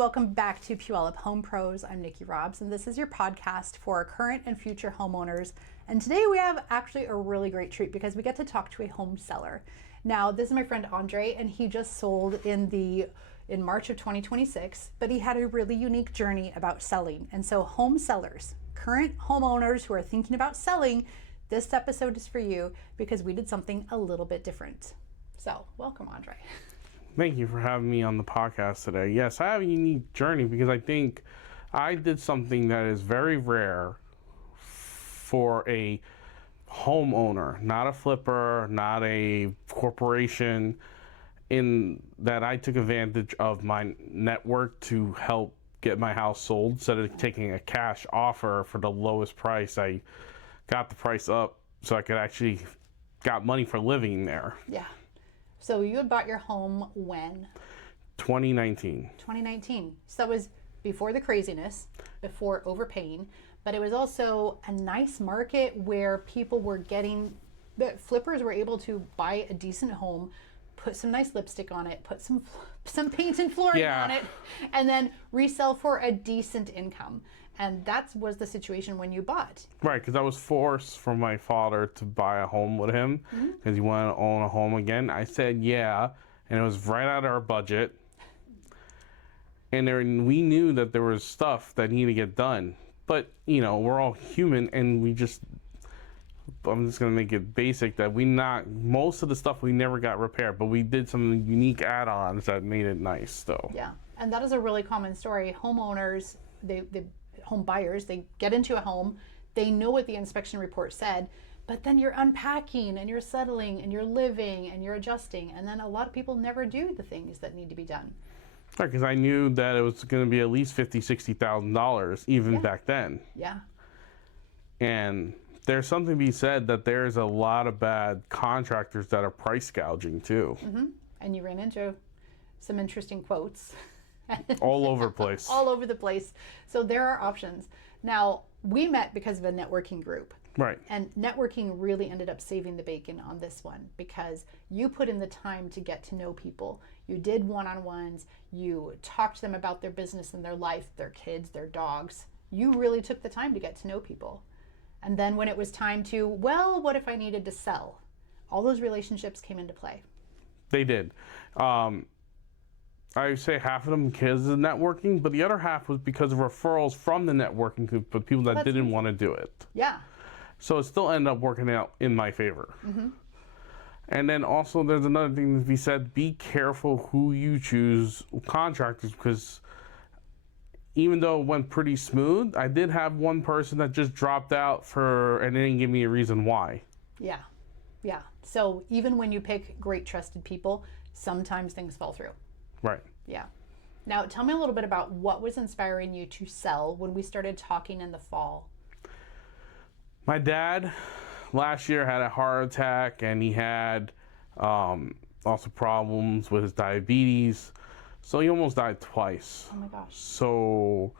welcome back to Puyallup Home Pros. I'm Nikki Robbs, and this is your podcast for current and future homeowners. And today we have actually a really great treat because we get to talk to a home seller. Now, this is my friend Andre, and he just sold in March of 2026, but he had a really unique journey about selling. And so home sellers, current homeowners who are thinking about selling, this episode is for you because we did something a little bit different. So welcome, Andre. Thank you for having me on the podcast today. Yes, I have a unique journey because I think I did something that is very rare for a homeowner, not a flipper, not a corporation, in that I took advantage of my network to help get my house sold. Instead of taking a cash offer for the lowest price, I got the price up so I could actually got money for living there. Yeah. So you had bought your home when? 2019. 2019. So that was before the craziness, before overpaying, but it was also a nice market where people were that flippers were able to buy a decent home, put some nice lipstick on it, put some paint and flooring on it, and then resell for a decent income. And that was the situation when you bought. Right, because I was forced from my father to buy a home with him because he wanted to own a home again. I said yeah, and it was right out of our budget. And we knew that there was stuff that needed to get done. But, you know, we're all human, and I'm just going to make it basic that most of the stuff we never got repaired, but we did some unique add-ons that made it nice, though. Yeah, and that is a really common story. Homeowners, home buyers, they get into a home, they know what the inspection report said, but then you're unpacking and you're settling and you're living and you're adjusting, and then a lot of people never do the things that need to be done. Right, because I knew that it was going to be at least $50,000-$60,000 even back then. Yeah. And there's something to be said that there's a lot of bad contractors that are price gouging too. And you ran into some interesting quotes. All over the place. All over the place. So there are options. Now, we met because of a networking group. Right. And networking really ended up saving the bacon on this one because you put in the time to get to know people. You did one-on-ones. You talked to them about their business and their life, their kids, their dogs. You really took the time to get to know people. And then when it was time to, well, what if I needed to sell? All those relationships came into play. They did. I would say half of them because of networking, but the other half was because of referrals from the networking group, but people that didn't want to do it. Yeah. So it still ended up working out in my favor. And then also there's another thing to be said, be careful who you choose contractors, because even though it went pretty smooth, I did have one person that just dropped out and they didn't give me a reason why. Yeah. Yeah. So even when you pick great trusted people, sometimes things fall through. Right. Yeah. Now, tell me a little bit about what was inspiring you to sell when we started talking in the fall. My dad last year had a heart attack, and he had also problems with his diabetes. So he almost died twice. Oh my gosh. So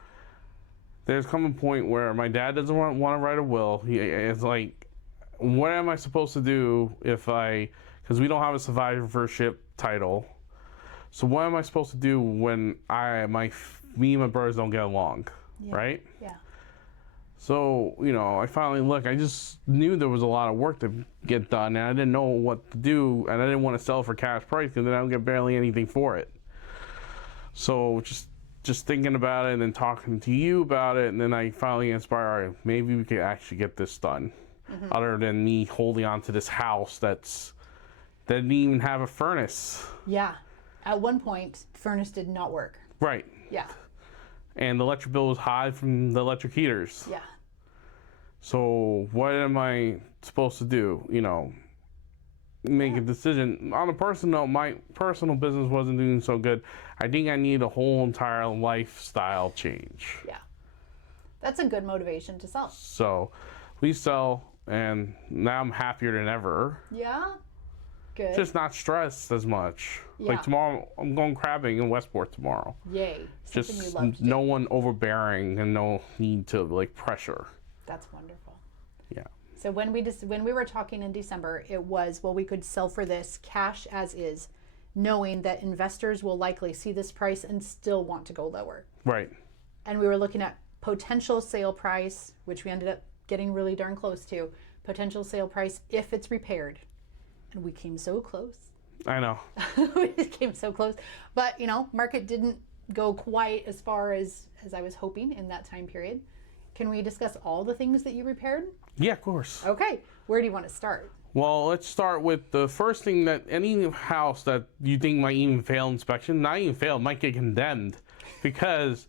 there's come a point where my dad doesn't want to write a will. It's like, what am I supposed to do because we don't have a survivorship title. So what am I supposed to do when me and my brothers don't get along, right? Yeah. So, I just knew there was a lot of work to get done, and I didn't know what to do, and I didn't want to sell for cash price because then I don't get barely anything for it. So just thinking about it and then talking to you about it, and then I finally inspired, all right, maybe we could actually get this done. Other than me holding on to this house that didn't even have a furnace. Yeah. At one point, furnace did not work. Right. Yeah. And the electric bill was high from the electric heaters. Yeah. So what am I supposed to do? Make a decision. On a personal note, my personal business wasn't doing so good. I think I need a whole entire lifestyle change. Yeah. That's a good motivation to sell. So we sell, and now I'm happier than ever. Yeah. Good. Just not stressed as much. Yeah. Like tomorrow, I'm going crabbing in Westport tomorrow. Yay. Something Just you love to do. no one overbearing and no need to pressure. That's wonderful. Yeah. So when we were talking in December, it was, well, we could sell for this cash as is. knowing that investors will likely see this price and still want to go lower. Right. And we were looking at potential sale price, which we ended up getting really darn close to, potential sale price if it's repaired. And we came so close. I know. We came so close. But, you know, market didn't go quite as far as I was hoping in that time period. Can we discuss all the things that you repaired? Yeah, of course. Okay. Where do you want to start? Well, let's start with the first thing, that any house that you think might even fail inspection, not even fail, might get condemned. Because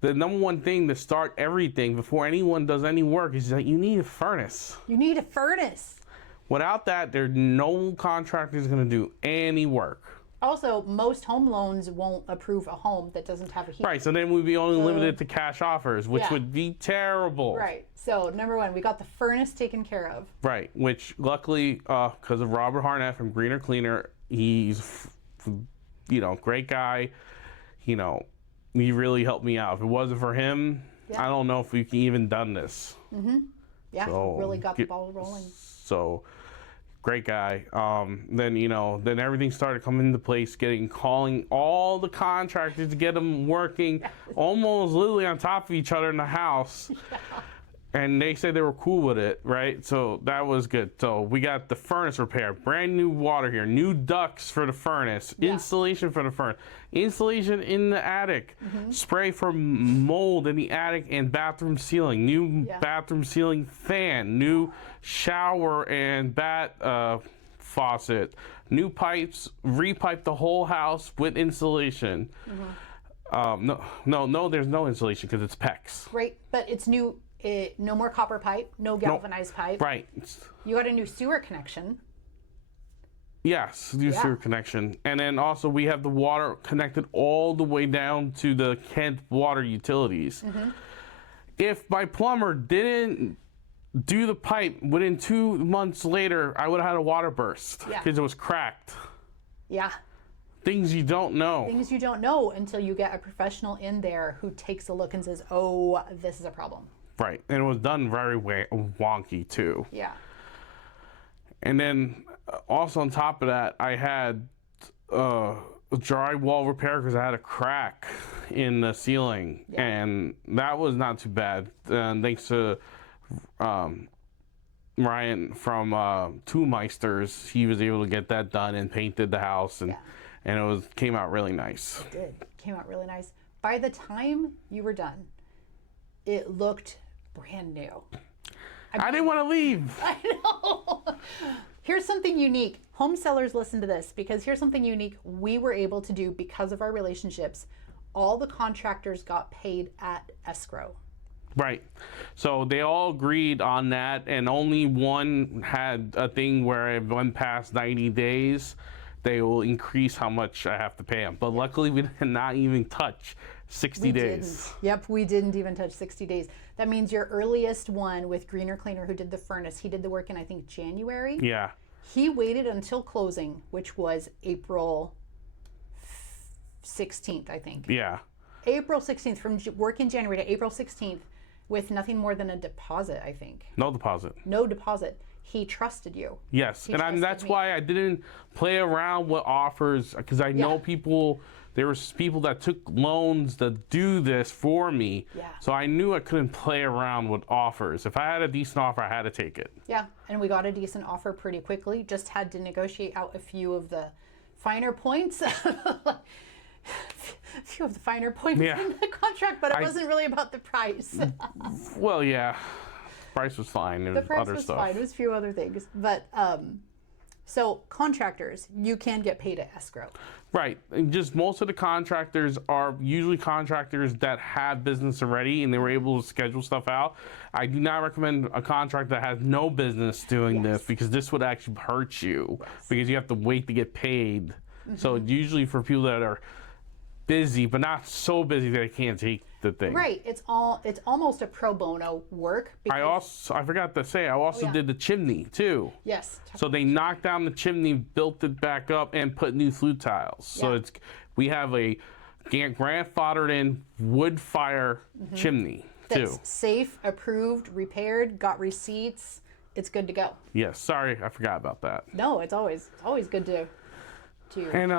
the number one thing to start everything before anyone does any work is that you need a furnace. You need a furnace. Without that, there's no contractor is going to do any work. Also, most home loans won't approve a home that doesn't have a heat. Right, so then we'd be only limited to cash offers, which would be terrible. Right. So, number one, we got the furnace taken care of. Right, which luckily, because of Robert Harnett from Greener Cleaner, he's, great guy. He really helped me out. If it wasn't for him, I don't know if we could even done this. Yeah, so, really got the ball rolling. So, great guy. Then everything started coming into place, calling all the contractors to get them working almost literally on top of each other in the house. Yeah. And they said they were cool with it, right? So that was good. So we got the furnace repair, brand new water here, new ducts for the furnace, installation for the furnace, installation in the attic, spray for mold in the attic and bathroom ceiling, new bathroom ceiling fan, new shower and bat faucet, new pipes, repipe the whole house with insulation. No, there's no insulation because it's PEX. Right, but it's new. No more copper pipe, no galvanized pipe. Right. You got a new sewer connection. Yes, new sewer connection. And then also we have the water connected all the way down to the Kent water utilities. If my plumber didn't do the pipe, within 2 months later, I would have had a water burst because it was cracked. Yeah. Things you don't know. Things you don't know until you get a professional in there who takes a look and says, oh, this is a problem. Right, and it was done very wonky too. Yeah. And then also on top of that, I had a drywall repair because I had a crack in the ceiling, and that was not too bad. Thanks to Ryan from Two Meisters, he was able to get that done and painted the house, and it came out really nice. It did. Came out really nice. By the time you were done, it looked brand new. I didn't want to leave. I know. Here's something unique. Home sellers, listen to this, because here's something unique we were able to do because of our relationships. All the contractors got paid at escrow. Right. So they all agreed on that, and only one had a thing where it went past 90 days, they will increase how much I have to pay them. But luckily, we did not even touch 60 days. Didn't. Yep, we didn't even touch 60 days. That means your earliest one with Greener Cleaner, who did the furnace, he did the work in, I think, January. Yeah. He waited until closing, which was April 16th, I think. Yeah. April 16th, from work in January to April 16th, with nothing more than a deposit, I think. No deposit. No deposit. He trusted you. Yes, and that's why I didn't play around with offers, because I know people. There was people that took loans to do this for me, so I knew I couldn't play around with offers. If I had a decent offer, I had to take it. Yeah, and we got a decent offer pretty quickly. Just had to negotiate out a few of the finer points. A few of the finer points in the contract, but it wasn't really about the price. Well, yeah. Price was fine. There was other stuff. Fine. It was a few other things. But so contractors, you can get paid at escrow. Right. And just most of the contractors are usually contractors that have business already and they were able to schedule stuff out. I do not recommend a contractor that has no business doing this, because this would actually hurt you because you have to wait to get paid. So usually for people that are busy, but not so busy that they can't take the thing. Right. It's almost a pro bono work. I forgot to say, I also did the chimney too. Yes. So they knocked down the chimney, built it back up, and put new flue tiles. So we have a grandfathered in wood fire chimney too. That's safe, approved, repaired, got receipts. It's good to go. Yes. Sorry, I forgot about that. No, it's always good to too. And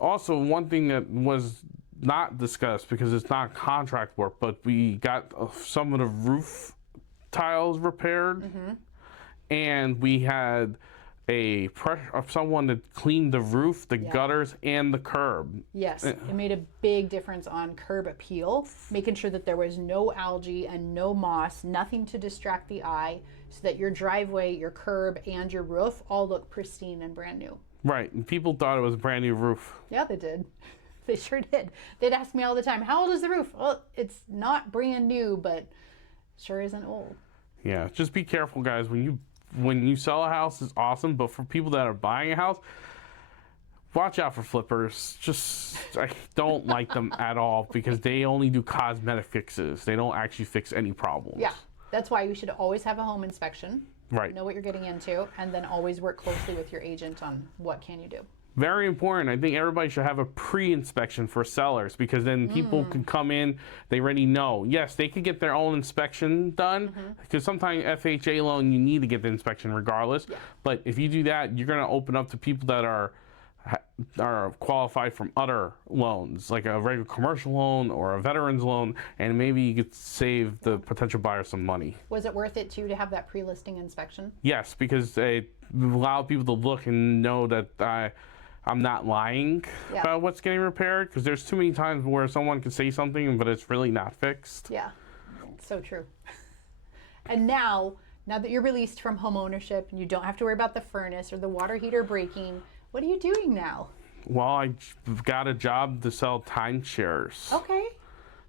also, one thing that was not discussed because it's not contract work, but we got some of the roof tiles repaired, and we had someone that cleaned the roof, the gutters, and the curb. Yes, it made a big difference on curb appeal, making sure that there was no algae and no moss, nothing to distract the eye, so that your driveway, your curb, and your roof all look pristine and brand new. Right, and people thought it was a brand new roof. Yeah, they did. They sure did. They'd ask me all the time, how old is the roof? Well, it's not brand new, but sure isn't old. Yeah, just be careful, guys. When you sell a house, it's awesome, but for people that are buying a house, watch out for flippers. I don't like them at all because they only do cosmetic fixes. They don't actually fix any problems. Yeah, that's why you should always have a home inspection. Right. Know what you're getting into, and then always work closely with your agent on what can you do. Very important. I think everybody should have a pre-inspection for sellers because then people can come in, they already know. Yes, they could get their own inspection done because sometimes FHA loan, you need to get the inspection regardless. Yeah. But if you do that, you're going to open up to people that are qualified from other loans, like a regular commercial loan or a veteran's loan, and maybe you could save the potential buyer some money. Was it worth it too to have that pre-listing inspection? Yes, because it allowed people to look and know that I'm not lying about what's getting repaired, because there's too many times where someone can say something but it's really not fixed. Yeah, so true. And now that you're released from home ownership and you don't have to worry about the furnace or the water heater breaking, what are you doing now? Well, I got a job to sell timeshares. Okay.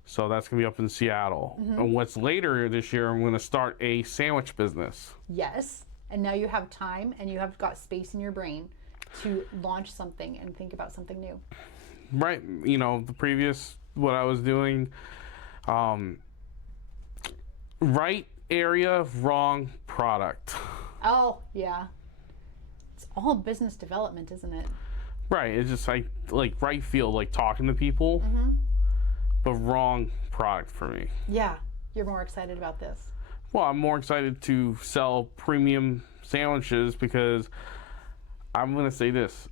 So that's going to be up in Seattle. And what's later this year, I'm going to start a sandwich business. Yes, and now you have time and you have got space in your brain to launch something and think about something new. Right. You know, what I was doing, right area, wrong product. Oh, yeah. It's all business development, isn't it? Right. It's just like right field, like talking to people, but wrong product for me. Yeah. You're more excited about this. Well, I'm more excited to sell premium sandwiches because I'm going to say this.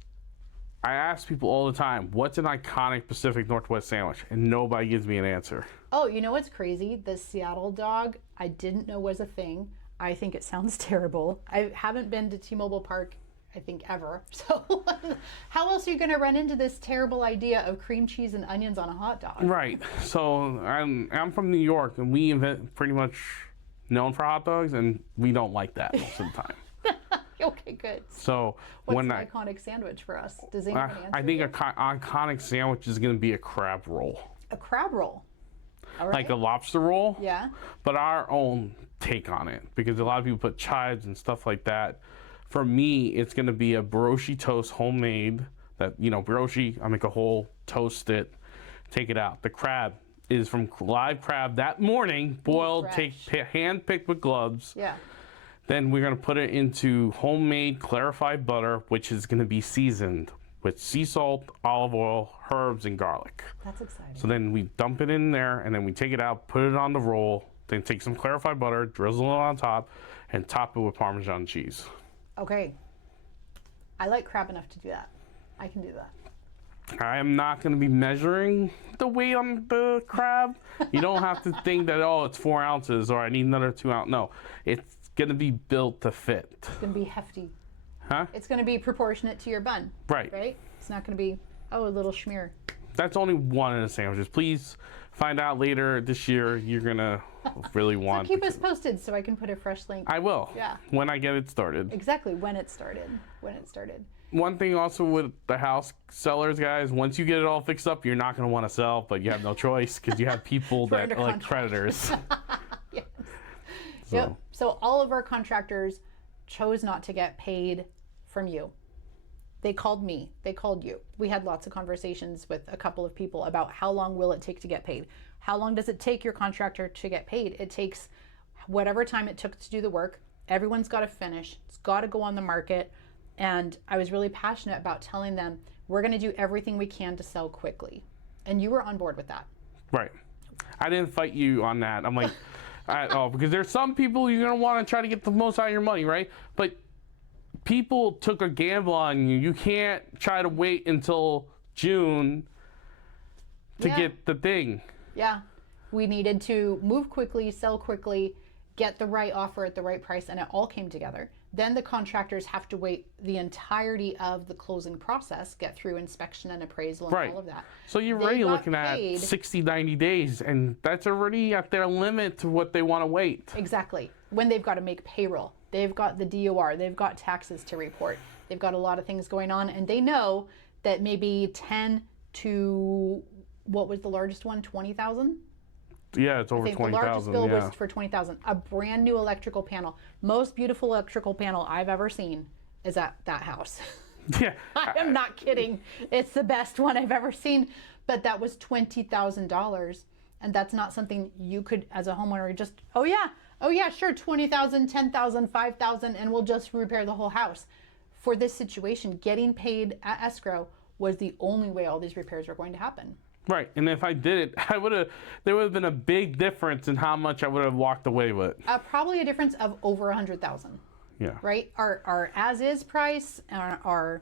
I ask people all the time, what's an iconic Pacific Northwest sandwich? And nobody gives me an answer. Oh, you know what's crazy? The Seattle dog, I didn't know was a thing. I think it sounds terrible. I haven't been to T-Mobile Park, I think, ever. So how else are you going to run into this terrible idea of cream cheese and onions on a hot dog? Right. So I'm from New York, and we pretty much known for hot dogs, and we don't like that most of the time. Okay, good. So what's an iconic sandwich for us? Does anyone answer? I think an iconic sandwich is going to be a crab roll. A crab roll? All right. Like a lobster roll? Yeah. But our own take on it, because a lot of people put chives and stuff like that. For me, it's going to be a brioche toast, homemade. That, brioche, I make a whole, toast it, take it out. The crab is from live crab that morning, boiled, hand picked with gloves. Yeah. Then we're going to put it into homemade clarified butter, which is going to be seasoned with sea salt, olive oil, herbs, and garlic. That's exciting. So then we dump it in there, and then we take it out, put it on the roll, then take some clarified butter, drizzle it on top, and top it with Parmesan cheese. Okay. I like crab enough to do that. I can do that. I am not going to be measuring the weight on the crab. You don't have to think that, it's 4 ounces or I need another 2 ounces. No, it's going to be built to fit. It's going to be hefty. Huh? It's going to be proportionate to your bun. Right. Right? It's not going to be, a little schmear. That's only one of the sandwiches. Please find out later this year. You're going to really want so keep us posted so I can put a fresh link. I will. Yeah. When I get it started. Exactly. When it started. One thing also with the house sellers, guys, once you get it all fixed up, you're not going to want to sell, but you have no choice because you have people that are like creditors. Yes. Yep. So all of our contractors chose not to get paid from you. They called me. They called you. We had lots of conversations with a couple of people about how long will it take to get paid? How long does it take your contractor to get paid? It takes whatever time it took to do the work. Everyone's got to finish. It's got to go on the market. And I was really passionate about telling them, we're going to do everything we can to sell quickly. And you were on board with that. Right. I didn't fight you on that. I'm like, because there's some people you're going to want to try to get the most out of your money, right? But people took a gamble on you. You can't try to wait until June to get the thing. Yeah. We needed to move quickly, sell quickly, get the right offer at the right price, and it all came together. Then the contractors have to wait the entirety of the closing process, get through inspection and appraisal and all of that. So you're already looking at 60, 90 days, and that's already at their limit to what they want to wait. Exactly. When they've got to make payroll, they've got the DOR, they've got taxes to report, they've got a lot of things going on, and they know that maybe 10 to, what was the largest one, 20,000? Yeah, it's over 20,000. The largest bill was for 20,000. A brand new electrical panel, most beautiful electrical panel I've ever seen, is at that house. Yeah, I am not kidding. It's the best one I've ever seen. But that was $20,000, and that's not something you could, as a homeowner, just oh yeah, sure, 20,000, 10,000, 5,000, and we'll just repair the whole house. For this situation, getting paid at escrow was the only way all these repairs were going to happen. Right, and if I did it, there would have been a big difference in how much I would have walked away with. Probably a difference of over 100,000. Yeah. Right. Our as-is price and our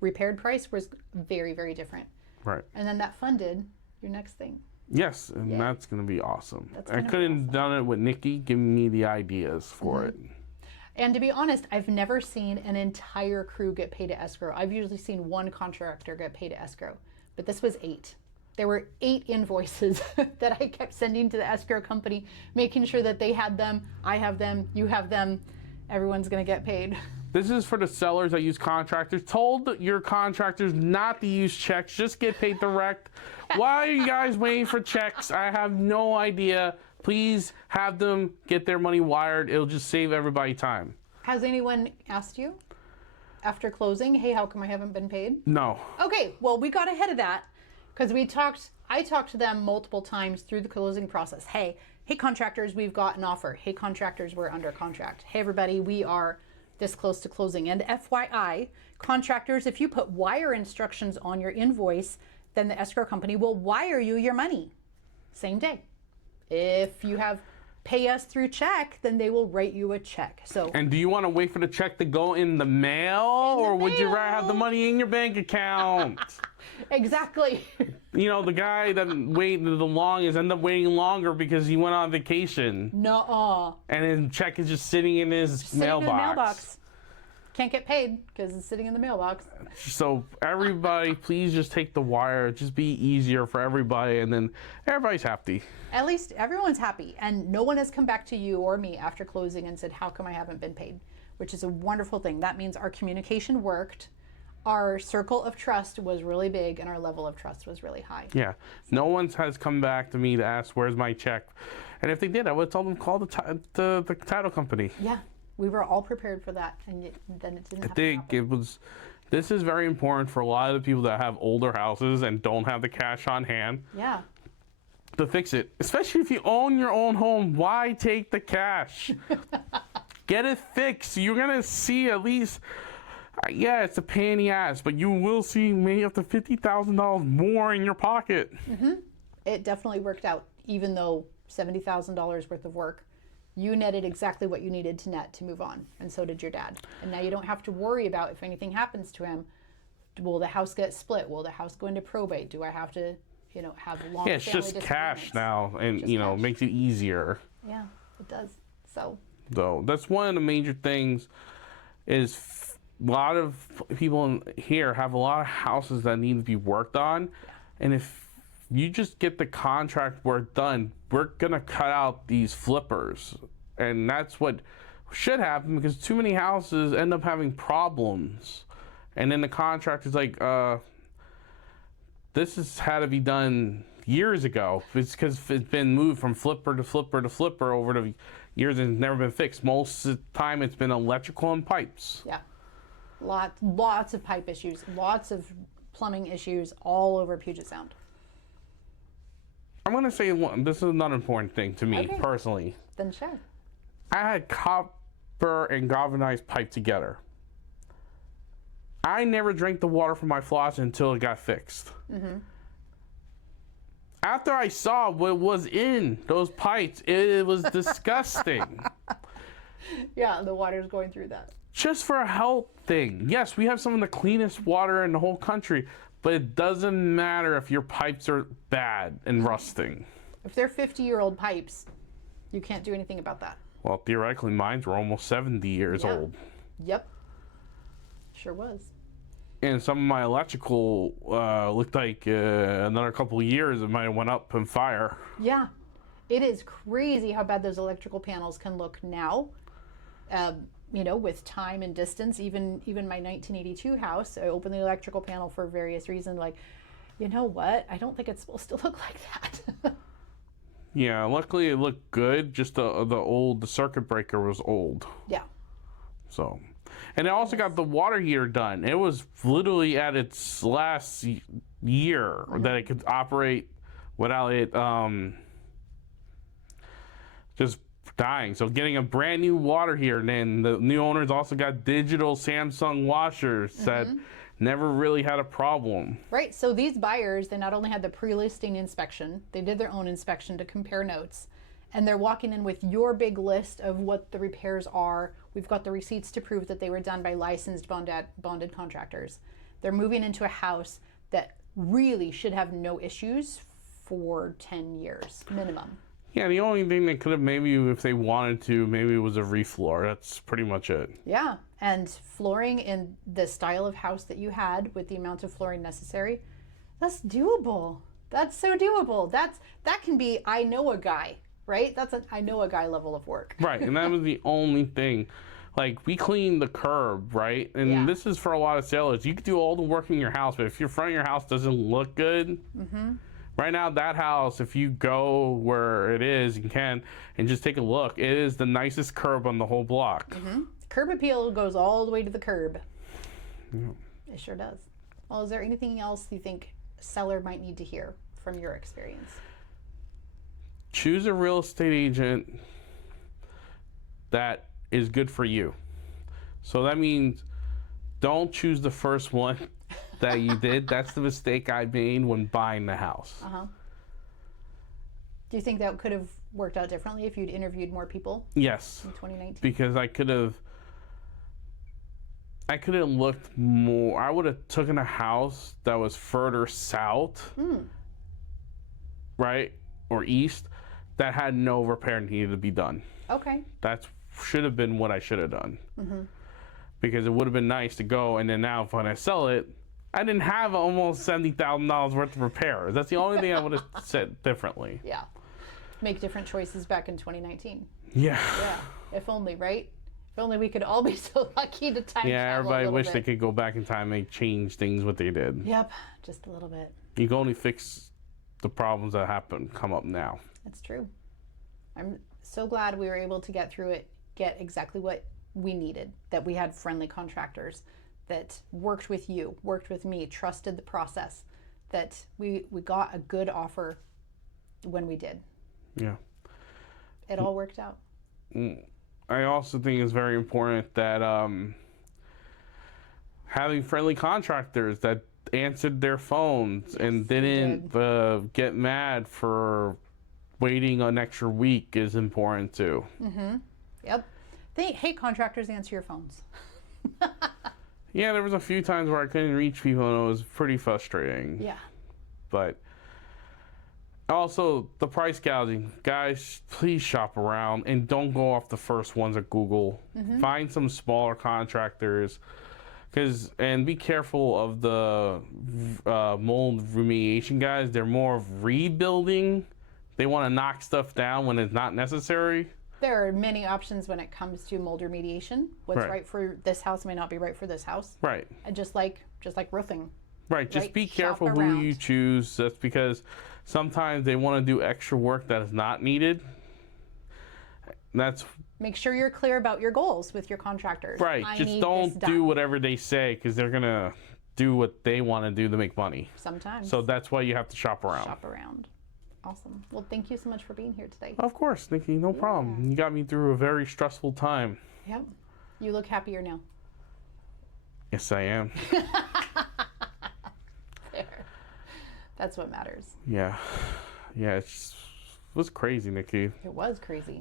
repaired price was very, very different. Right. And then that funded your next thing. Yes, and that's going to be awesome. I Be couldn't awesome. have done it with Nikki giving me the ideas for it. And to be honest, I've never seen an entire crew get paid at escrow. I've usually seen one contractor get paid at escrow, but this was 8. There were 8 invoices that I kept sending to the escrow company, making sure that they had them, I have them, you have them, everyone's gonna get paid. This is for the sellers that use contractors. Told your contractors not to use checks, just get paid direct. Why are you guys waiting for checks? I have no idea. Please have them get their money wired. It'll just save everybody time. Has anyone asked you after closing, hey, how come I haven't been paid? No. Okay, well, we got ahead of that because I talked to them multiple times through the closing process. Hey contractors, we've got an offer. Hey contractors, we're under contract. Hey everybody, we are this close to closing. And FYI, contractors, if you put wire instructions on your invoice, then the escrow company will wire you your money same day. If you have pay us through check, then they will write you a check. So. And do you want to wait for the check to go in the mail, or would you rather have the money in your bank account? Exactly. You know, the guy that waited the longest ended up waiting longer because he went on vacation. No. And his check is just sitting in his mailbox. Can't get paid because it's sitting in the mailbox. So everybody, please just take the wire. Just be easier for everybody, and then everybody's happy. At least everyone's happy, and no one has come back to you or me after closing and said, how come I haven't been paid? Which is a wonderful thing. That means our communication worked, our circle of trust was really big, and our level of trust was really high. Yeah. No one has come back to me to ask, where's my check? And if they did, I would tell them call the title company. Yeah. We were all prepared for that, and then it didn't happen. This is very important for a lot of the people that have older houses and don't have the cash on hand. Yeah. To fix it. Especially if you own your own home, why take the cash? Get it fixed. You're going to see at least, yeah, it's a pain in the ass, but you will see maybe up to $50,000 more in your pocket. Mm-hmm. It definitely worked out, even though $70,000 worth of work. You netted exactly what you needed to net to move on, and so did your dad. And now you don't have to worry about if anything happens to him. Will the house get split? Will the house go into probate? Do I have to, have long? Yeah, it's just cash now, and cash. Makes it easier. Yeah, it does. So that's one of the major things. Is a lot of people in here have a lot of houses that need to be worked on, and if you just get the contract work done, we're gonna cut out these flippers, and that's what should happen, because too many houses end up having problems, and then the contractor's like, this has had to be done years ago. It's because it's been moved from flipper to flipper to flipper over the years and it's never been fixed. Most of the time it's been electrical and pipes. Yeah, lots of pipe issues, lots of plumbing issues all over Puget Sound. I'm going to say this is not an important thing to me personally. Then sure. I had copper and galvanized pipe together. I never drank the water from my faucet until it got fixed. Mm-hmm. After I saw what was in those pipes, it was disgusting. Yeah, the water's going through that. Just for a health thing. Yes, we have some of the cleanest water in the whole country, but it doesn't matter if your pipes are bad and rusting. If they're 50-year-old pipes, you can't do anything about that. Well, theoretically, mine were almost 70 years old. Yep. Sure was. And some of my electrical looked like another couple of years it might have went up in fire. Yeah. It is crazy how bad those electrical panels can look now. With time and distance. Even my 1982 house, I opened the electrical panel for various reasons. Like, you know what? I don't think it's supposed to look like that. Yeah, luckily it looked good. Just the circuit breaker was old. Yeah. So, and I also got the water heater done. It was literally at its last year that it could operate without it just dying. So getting a brand new water heater, and then the new owners also got digital Samsung washers that never really had a problem. Right. So these buyers, they not only had the pre-listing inspection, they did their own inspection to compare notes, and they're walking in with your big list of what the repairs are. We've got the receipts to prove that they were done by licensed bonded contractors. They're moving into a house that really should have no issues for 10 years minimum. Yeah, the only thing they could have maybe, if they wanted to, maybe it was a refloor. That's pretty much it. Yeah, and flooring in the style of house that you had with the amount of flooring necessary, that's doable. That's so doable. That can be, I know a guy, right? That's an I know a guy level of work. Right, and that was the only thing. Like, we cleaned the curb, right? And this is for a lot of sailors. You could do all the work in your house, but if your front of your house doesn't look good, right now, that house, if you go where it is, you can, and just take a look, it is the nicest curb on the whole block. Curb appeal goes all the way to the curb. Yeah. It sure does. Well, is there anything else you think a seller might need to hear from your experience? Choose a real estate agent that is good for you. So that means don't choose the first one that you did. That's the mistake I made when buying the house. Do you think that could have worked out differently if you'd interviewed more people Yes, in 2019? because I could have looked more. I would have taken a house that was further south, right, or east, that had no repair needed to be done. Okay. That should have been what I should have done. Because it would have been nice to go, and then now when I sell it, I didn't have almost $70,000 worth of repairs. That's the only thing I would have said differently. Yeah. Make different choices back in 2019. Yeah. Yeah. If only, right? If only we could all be so lucky to time travel Everybody a little wish bit. they could go back in time and change things what they did. Yep. Just a little bit. You can only fix the problems that come up now. That's true. I'm so glad we were able to get through it, get exactly what we needed, that we had friendly contractors that worked with you, worked with me, trusted the process, that we got a good offer when we did. Yeah. It all worked out. I also think it's very important that having friendly contractors that answered their phones and didn't get mad for waiting an extra week is important too. Yep. Hey, contractors, answer your phones. Yeah, there was a few times where I couldn't reach people and it was pretty frustrating. Yeah. But also the price gouging. Guys, please shop around and don't go off the first ones at Google. Find some smaller contractors. And be careful of the mold remediation guys. They're more of rebuilding. They want to knock stuff down when it's not necessary. There are many options when it comes to mold remediation. What's right for this house may not be right for this house. Right. And just like roofing. Right. Just be careful Shop who around. you choose. That's because sometimes they want to do extra work that is not needed. Make sure you're clear about your goals with your contractors. Right. Just don't do whatever they say, because they're going to do what they want to do to make money. Sometimes. So that's why you have to shop around. Shop around. Awesome. Well, thank you so much for being here today. Of course, Nikki. No problem. You got me through a very stressful time. Yep. You look happier now. Yes, I am. There. That's what matters. Yeah. Yeah, it was crazy, Nikki. It was crazy.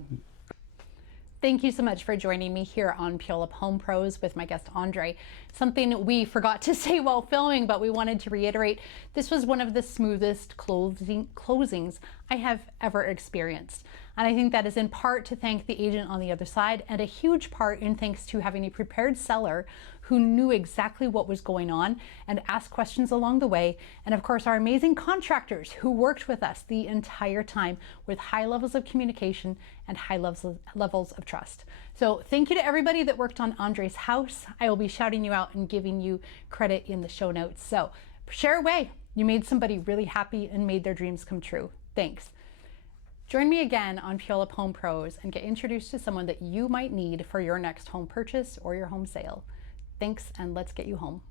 Thank you so much for joining me here on Puyallup Home Pros with my guest Andre. Something we forgot to say while filming, but we wanted to reiterate, this was one of the smoothest closings I have ever experienced. And I think that is in part to thank the agent on the other side, and a huge part in thanks to having a prepared seller who knew exactly what was going on and asked questions along the way. And of course, our amazing contractors who worked with us the entire time with high levels of communication and high levels of trust. So thank you to everybody that worked on Andre's house. I will be shouting you out and giving you credit in the show notes. So share away. You made somebody really happy and made their dreams come true. Thanks. Join me again on Puyallup Home Pros and get introduced to someone that you might need for your next home purchase or your home sale. Thanks, and let's get you home.